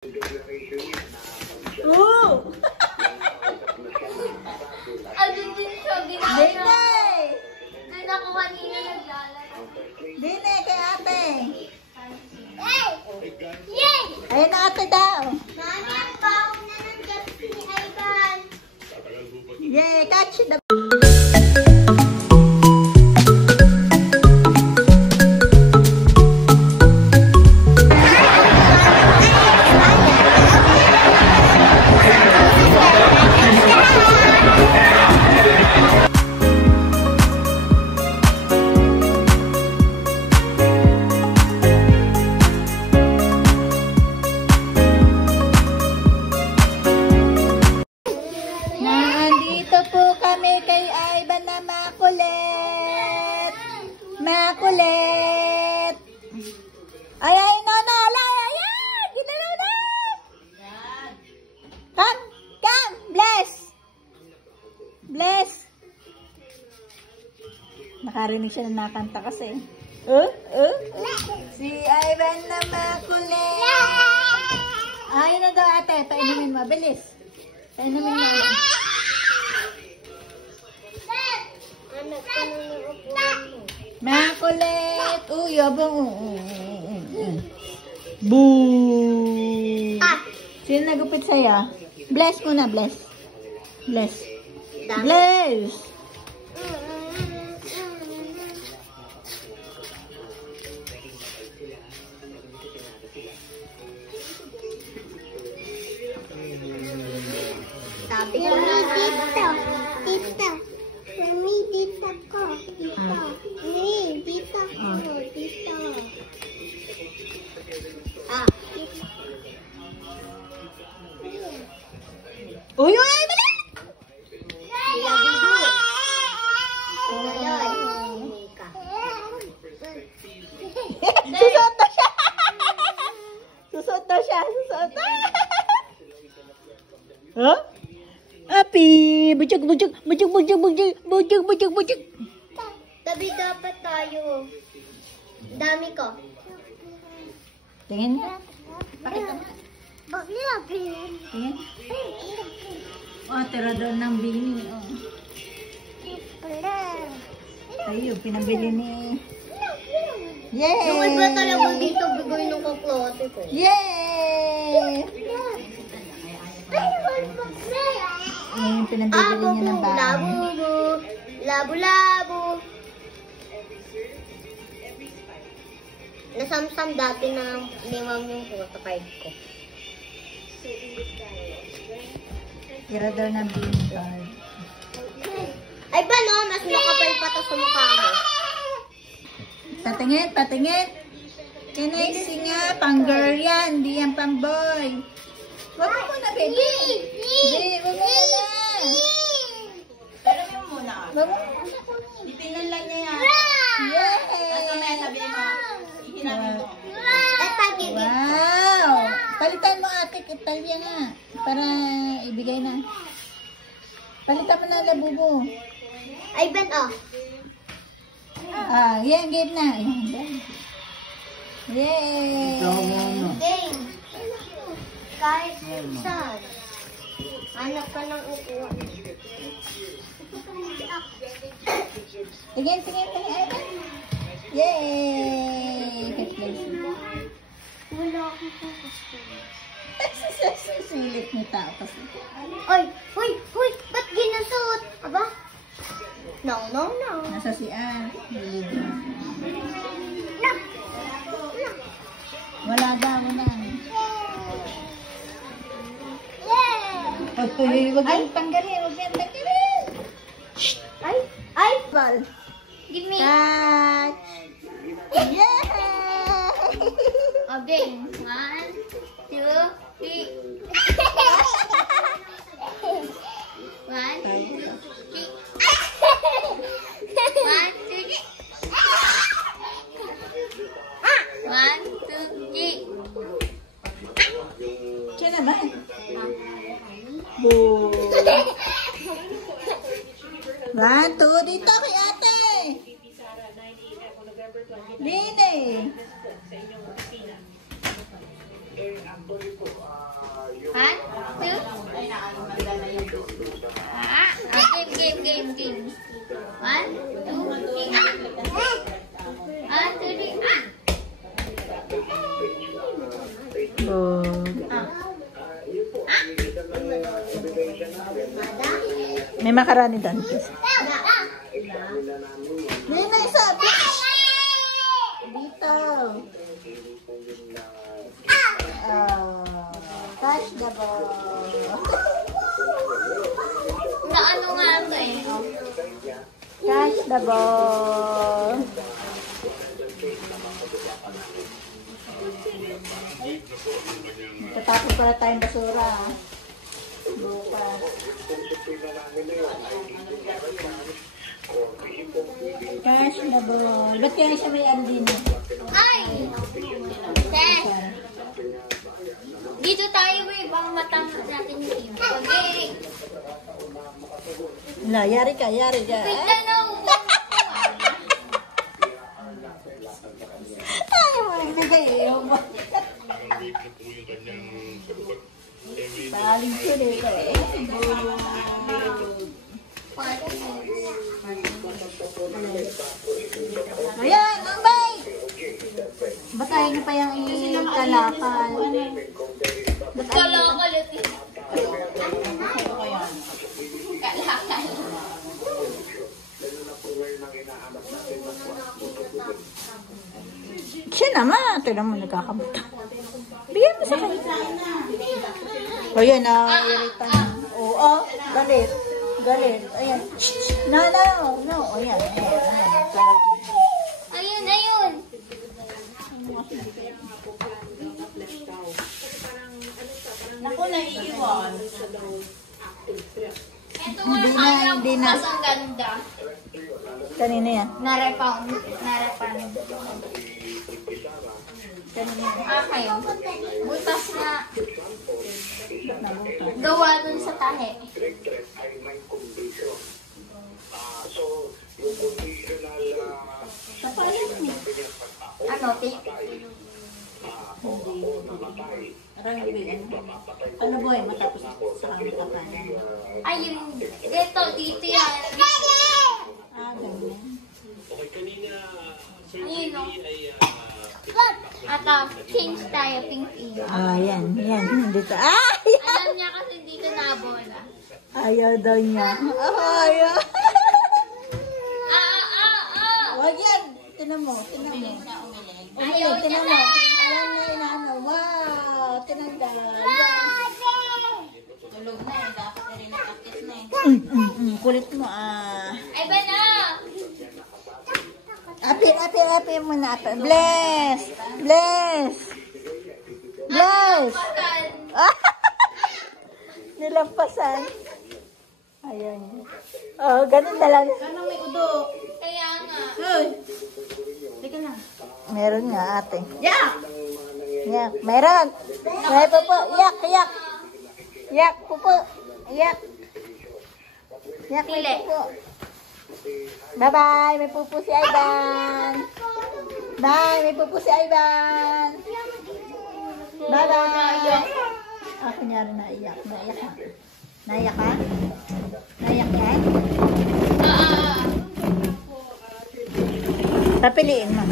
Oo! Ano din siya ginagawa? Dine! Doon ako kanina naglalaro. Dine kay ate! Hey! Yay! Ayun na ate daw! Mami, ang baho na ng gabi ni Ivan. Yay! Catch the... Makulit! Ay, ay, no, no, ala, ay, ay, ginalaw na! Come, come, bless! Bless! Nakarinig siya na nakanta kasi. Si Ivan na makulit! Ay, na daw ate, painumin mo, bilis. Painumin mo. Makulit! Uy, yabang. Boo! Sino nagupit sa'yo? Bless muna, bless. Bless. Bless! Sabi ko na dito. Dito. Mami, dito ko. Dito. Mami, dito ko. Dito. Dito. Uy, uy, dali! Susot na siya! Susot na siya! Susot na! Huh? Api! Bujug, bujug, bujug, bujug, bujug, bujug, bujug, bujug. Tabi dapat tayo. Dami ko. Tingin. Pakita mo. Tingin. Oh, tirador ng bini. Oh. Ayun, pinabili ni... Yay! Yung iba talaga dito bigay ng kaklote ko. Yay! Ayun, pinabili niya ng bahay. Labu-labu. Labu-labu. Nasamsam dati na limang yung photo card ko. Tirador ng bini card. Ay ba no? Mas makapal pa to sa mukha mo. Patingin, patingin. Kinexi nga, pang girl yan, di yan pang boy. Wag mo muna, baby. Hindi, wag mo muna. Pero mo muna. Wag mo muna. Itinan lang niya yan. Yay! Tapos may sabi mo, ihinamin mo. Wow! Palitan mo ate, Italia nga. Para ibigay na. Palitan mo na labubo. Ay Ben oh. Ah, yan, game na. Yan. Yay! Game. Kahit saan. Anak ka ng upuan. Tingin, tingin, tingin. Ay, yay! Wala akong focus. Sulit ni tao kasi. Oy! Uy! Uy! Ba't ginasot? Aba? No, no, no. Nasa si Ann. No! Wala daw, wala. Yeah! Huwag yung tanggalin, huwag yung tanggalin. Ay! Ay! Ball. Give me! Catch! Yeah! Okay. 1, 2, 3. 1, 2, 3. 1, 2, 3. 1, 2, 3. Siya naman. Boo! 1, 2, dito kay ate! Lini! May makarani doon. Nina, isa. Dito. Touch the ball. Na ano nga ito eh. Catch the ball. Tatapos pala tayong basura. Bukas. Catch the ball. Ba't kaya siya may andino? Ay! Tess! Dito tayo eh, baka matangkap natin yung team. Okay. Wala, yari ka. Wait na no! Ay, magagayo mo. Paling ko dito eh. Ayan, ambay! Batayin niyo pa yung ikalakal. Kalakal ito. Kalakal. Siya naman. Ito naman nagkakabuta. Bigyan mo sa kanya. O yan na. Irita na. Oo. Galit. Galit. Ayan. No. Ayan. Ayun. Naku, naiiwan. Ito nga Hindi na, sayang hindi na. bukas ang ganda. Kanina yan. Narepan. Kanina yan. Kayo. Butas na. Gawa dun sa tahe. Ano, tape? Ano boy, matapos sa kami kapan. Ayun. Dito yan. Ganyan. Ayun o. At change tayo, pink tea. Yan. Dito. Ay! Alam niya kasi dito na bola. Ayaw daw niya. Ayaw. Wag yan. Tinan mo. Ayaw Tinan niya. mo. Alam na inaano. Wow. Tinanggal. Tulog na eh. Dapat na rin nakakit na eh. Kulit mo Ay ba na? Api muna. Bless. Pakan. Nilampasan. Ayan. Oh, ganun na lang. Anong may udo? Kaya nga. Teka lang. Meron nga ate. Yeah! Yak, meron. May pupo. Yak. Yak, pupo. Yak, may Pili. pupo. Bye-bye. May pupo si Ivan. Bye. May pupo si Ivan. Bye-bye. Kunyari naiyak. Naiyak ka? Papiliin mo.